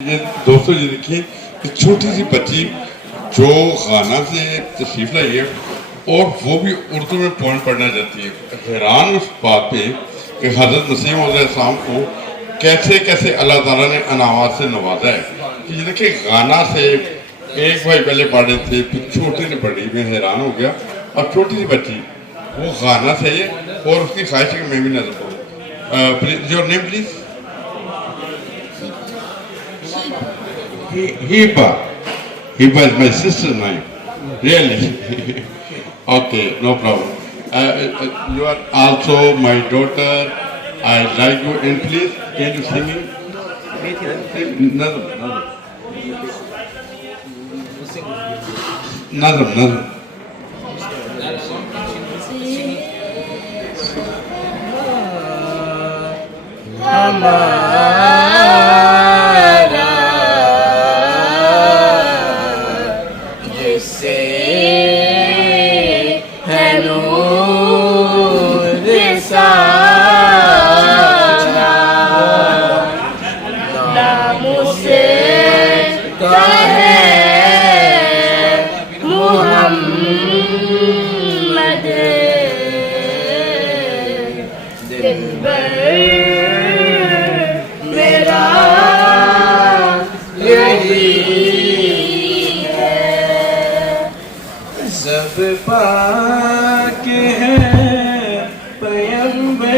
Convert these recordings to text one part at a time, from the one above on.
ये दोस्तों ये देखिए कि छोटी सी बच्ची जो गाना से तशरीफ लाई है और वो भी उर्दू में पोएम पढ़ना चाहती है। हैरान उस बात पे कि हज़रत मसीह मौला को कैसे कैसे अल्लाह ताला ने अनावात से नवाजा है कि ये देखिए गाना से एक भाई पहले पढ़े थे फिर छोटे ने पढ़ी, मैं हैरान हो गया। और छोटी सी बच्ची वो गाना से है और उसकी ख्वाहिश है कि मैं भी नजर पढ़ूँ। Your name please? Hiba. Hiba is my sister's name. Really? Okay, no problem. You are also my daughter. I like you. And please, can you sing it? Nazam. सब पाक है पैगंबर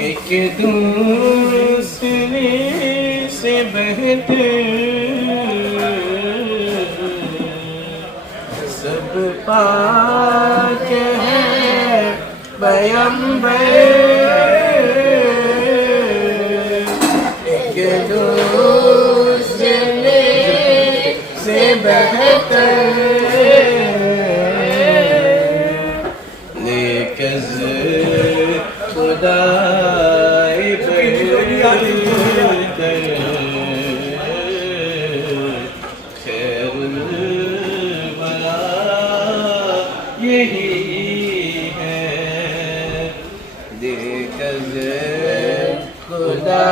एक दूसरे से बेहतर, सब पाक है पैगंबर एक दूसरे से बेहतर, लेकिन खुदा खैरुल वरा यही है, लेकिन खुदा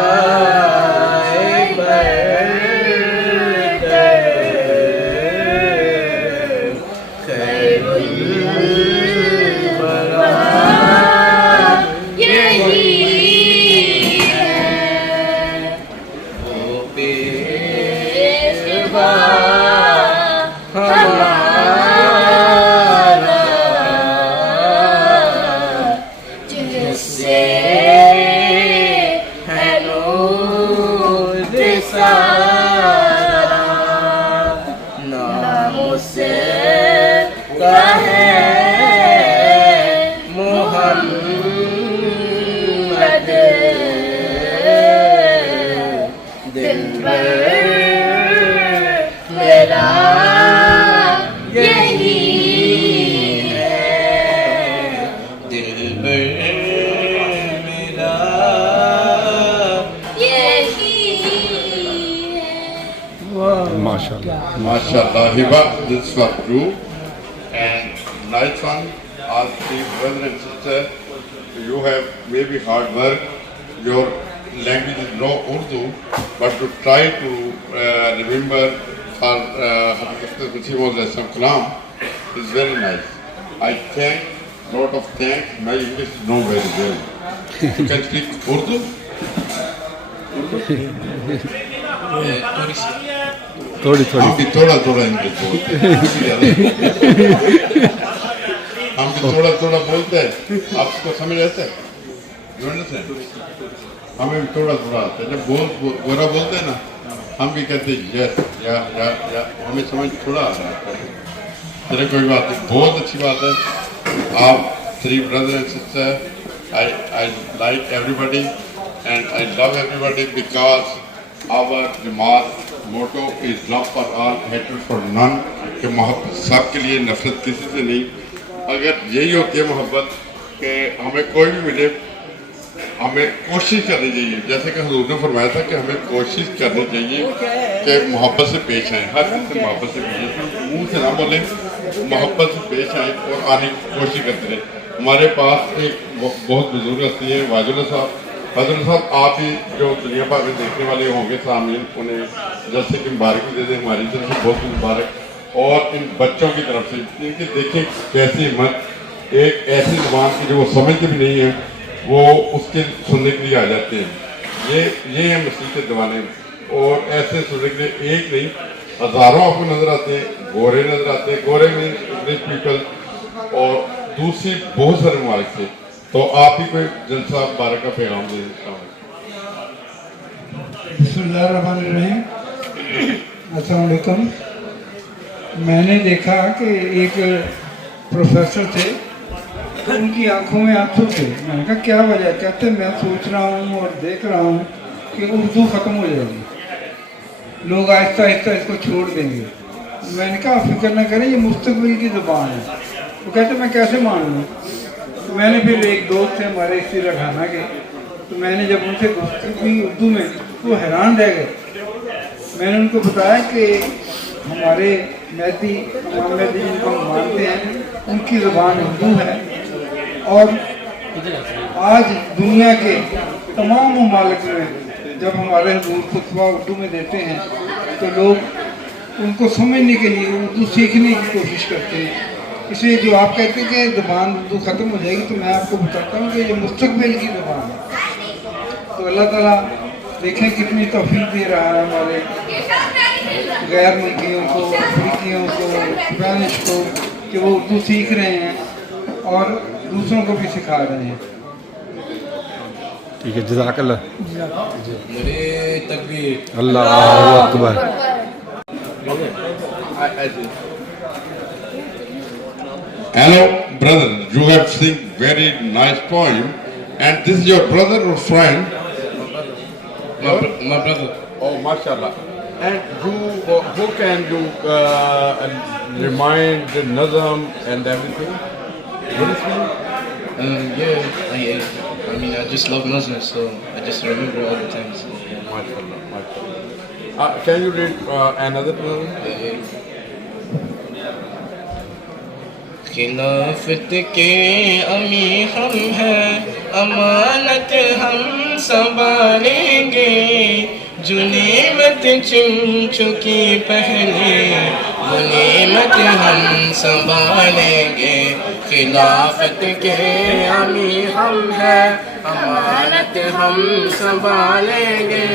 Mashallah, Hiba, this was true. And nice one, all three brothers and sisters. You have maybe hard work. Your language is no Urdu, but to try to remember for Hazrat Masih Maud Kalam is very nice. I thank, lot of thanks. My English is not very well. You can speak Urdu? थोड़ी थोड़ी हम भी थोड़ा थोड़ा English बोलते हैं, हम भी थोड़ा थोड़ा बोलते हैं। आपको समझ आता है? हमें भी थोड़ा थोड़ा आता है। जब गोरा बोलते हैं ना, हम भी कहते हैं यस या, हमें समझ थोड़ा आ रहा है। चलिए कोई बात नहीं, बहुत अच्छी बात है। आप three brother and sister, I like everybody and I love everybody because our जमात motto is love for all हेटेड फॉर नन, कि मोहब्बत सब के लिए, नफरत किसी से नहीं। अगर यही होती है मोहब्बत कि हमें कोई भी मिले, हमें कोशिश करनी चाहिए, जैसे कि हुजूर ने फरमाया था कि हमें कोशिश करनी चाहिए कि मोहब्बत से पेश आए, हर किसी से मोहब्बत से पेश आए, मुँह से ना बोलें, मोहब्बत से पेश आए और आने की कोशिश करते रहे। हमारे पास एक बहुत बुजुर्ग हस्ती है वाजुल्ला साहब, हजरत साहब आप ही जो दुनिया भर में देखने वाले होंगे सामने, उन्हें जैसे कि मुबारक दे दें हमारी तरफ से, बहुत मुबारक। और इन बच्चों की तरफ से इनकी देखें कैसी हिम्मत, एक ऐसी जुबान की जो वो समझते भी नहीं है वो उसके सुनने के लिए आ जाते हैं। ये है मसीह के दीवाने। और ऐसे सुनने के लिए एक नहीं हज़ारों आपको नजर आते हैं, गोरे नजर आते हैं, गोरे में इंग्लिश पीपल और दूसरी बहुत सारे ममालिक से। तो आप ही कोई जलसा मुबारक का पैगाम दे देता हूँ। बिस्मिल्लाहिर्रहमानिर्रहीम। अस्सलाम वालेकुम। मैंने देखा कि एक प्रोफेसर थे, उनकी आंखों में आंसू थे। मैंने कहा क्या वजह? कहते मैं सोच रहा हूँ और देख रहा हूँ कि उर्दू ख़त्म हो जाएगी, लोग आहिस्ता आहिस्ता इसको छोड़ देंगे। मैंने कहा फिक्र न करें, ये मुस्तकबिल की ज़ुबान है। वो कहते मैं कैसे मान लूँ? तो मैंने फिर एक दोस्त थे हमारे इसी रखाना के, तो मैंने जब उनसे गुफ्तगू की उर्दू में, वो हैरान रह गए। मैंने उनको बताया कि हमारे मेहदी, इमाम मेहदी जिनको हम मानते हैं, उनकी ज़ुबान उर्दू है। और आज दुनिया के तमाम ममालिक में जब हमारे हुजूर खुतबा उर्दू में देते हैं तो लोग उनको समझने के लिए उर्दू सीखने की कोशिश करते हैं। इसलिए जो आप कहते हैं कि ज़बान उर्दू ख़त्म हो जाएगी, तो मैं आपको बताता हूँ कि ये मुस्तकबिल की ज़बान है। तो अल्लाह ताला देखें कितनी तौफीक दे रहा है हमारे गैर मुल्कियों को, अफ्रीकियों को, स्पेनिश को, कि वो उर्दू सीख रहे हैं और दूसरों को भी सिखा रहे हैं। ठीक है, जज़ाकल्लाह। मेरे तकबीर। अल्लाहु Akbar. Hello, brother. You have sing very nice poem, and this is your brother or friend? My brother. Oh, mashallah. And who can you remind the nazam and everything? What is it? I mean, I just love Nazm, so I just remember all the time. So, yeah. Mashallah, mashallah. Can you read another nazam? खिलाफत के अमी हम हैं, अमानत हम संभालेंगे, जो नेमत चुन चुकी पहले वो नेमत हम संभालेंगे। खिलाफत के अमी हम हैं, अमानत हम संभालेंगे,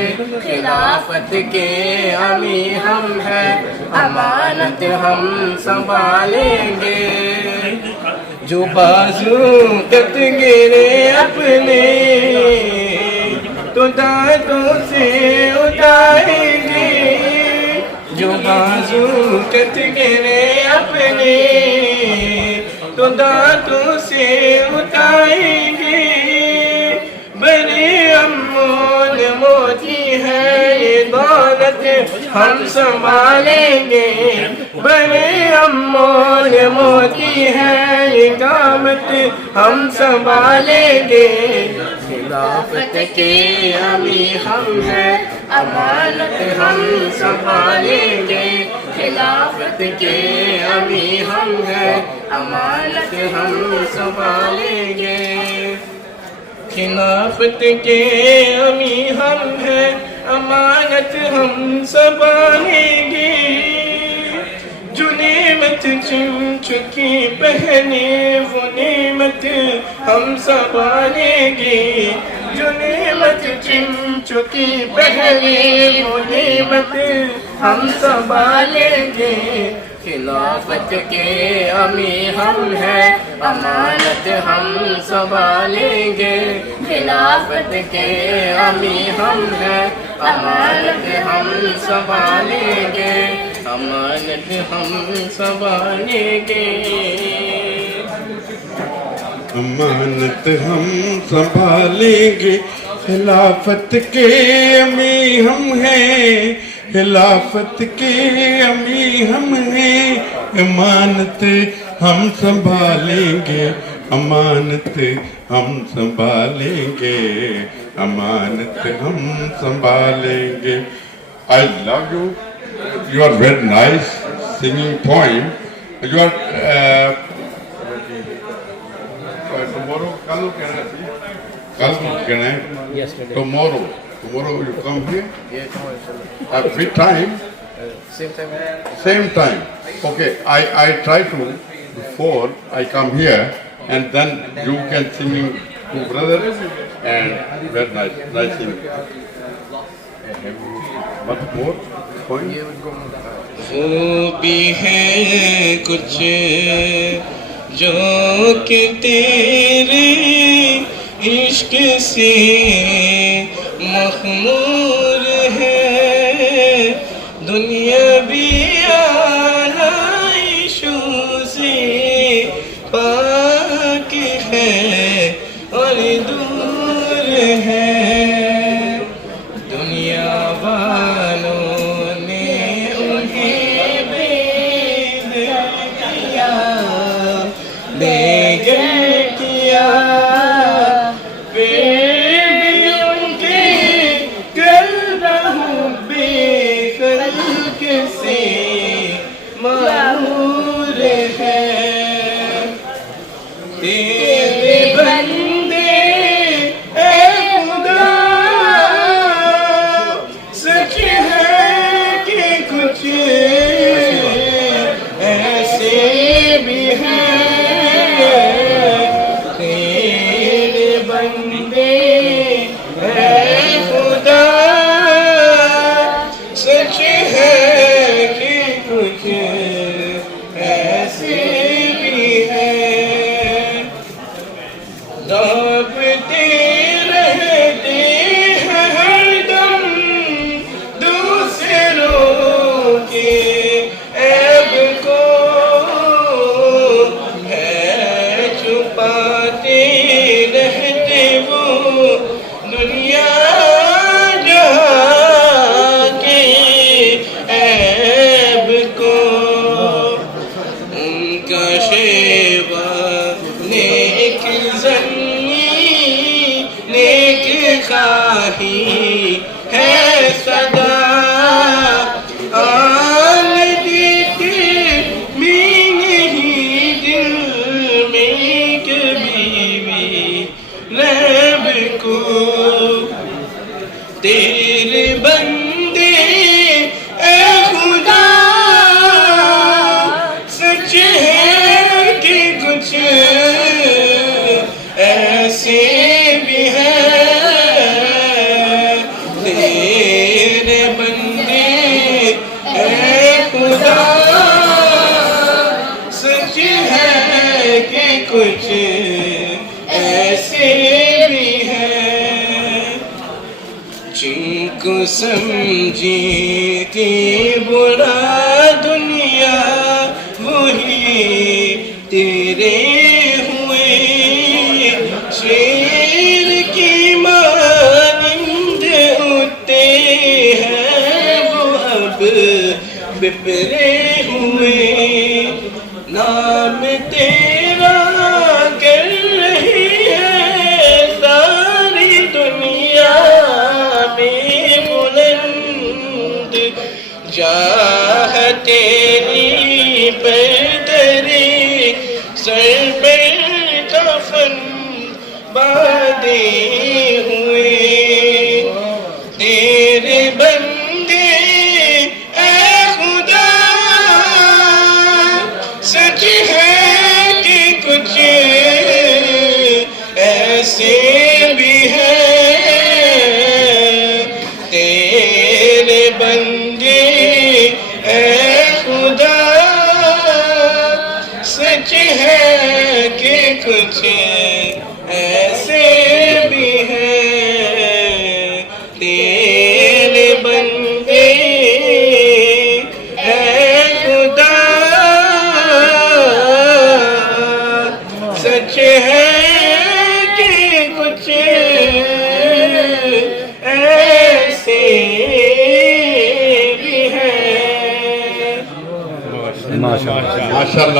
खिलाफत के अमी हम हैं, अमानत हम संभालेंगे। जो बाजू कट गिरे अपने तो दांतों से उतारेंगे, जो बाजू कट गिरे अपने तो दांतों से उतारेंगे। बड़े अनमोल मोती है ये दौलत हम संभालेंगे, बड़े अनमोल मोती है ये दामत हम संभालेंगे। खिलाफत के अमी हम हैं, अमानत हम संभालेंगे, खिलाफत के अमी हम हैं, अमानत हम संभालेंगे। खिलाफत के अमी हम हैं, अमानत हम संभालेंगे, जो नेमत चुन चुकी पहले वो नेमत हम संभालेंगे, जो नेमत चुन चुकी पहले वो नेमत हम संभालेंगे। खिलाफत के अमी हम हैं, अमानत हम संभालेंगे, खिलाफत के अमी हम हैं, अमानत हम संभालेंगे, अमानत हम संभालेंगे। अमानत हम संभालेंगे, खिलाफत के अमी हम हैं, खिलाफत के अमी हम हैं, अमानत हम संभालेंगे, अमानत हम संभालेंगे, अमानत हम संभालेंगे। I love you. You are very nice singing poem. You are tomorrow कल कहना है Yes, we did. Tomorrow you come here. Yeah, come on, inshallah. At which time? Same time. Same time. Okay, I try to before I come here, and then you can singing to brother, and very nice singing. Have you much more point? Yeah, we go more. वो भी है कुछ जो कि तेरे इश्क से मखमूर है दुनिया भी आलाइशों से पाक है और दूर है दुनिया वालों ने उन्हें बेद किया बेगर किया फिर भी उनके कल्ब बेखल्क से मामूर है तेरे बंदे ऐ खुदा सच है कि कुछ ऐसे भी हैं तेरे बंदे ऐ खुदा सच है कि कुछ ऐसे भी हैं दापते रहते हैं हरदम दूसरों के ऐब को है छुपाते रहते वो दुनिया जहाँ के ऐब को उनका शेवा नेक ज़न्नी नेक खाही है सदा आल देते में नहीं दिल में कभी भी रब को तेरे बंदे ऐ खुदा सच है कि कुछ ऐसे भी हैं तेरे बंदे ऐ खुदा सच है कि कुछ ऐसे भी हैं जिनको समझी थी बुरा दुनिया वही तेरे हुए शेर की मानंद होते हैं वो अब बिपरे हुए नाम तेरा कर रही है सारी दुनिया में बुलंद जाह तेरी बदरे सर पर कफन बांधे हुए तेरे बंदे ऐ खुदा सच है कि कुछ ऐसे भी हैं तेरे बंदे ऐ खुदा सच है कि कुछ ऐसे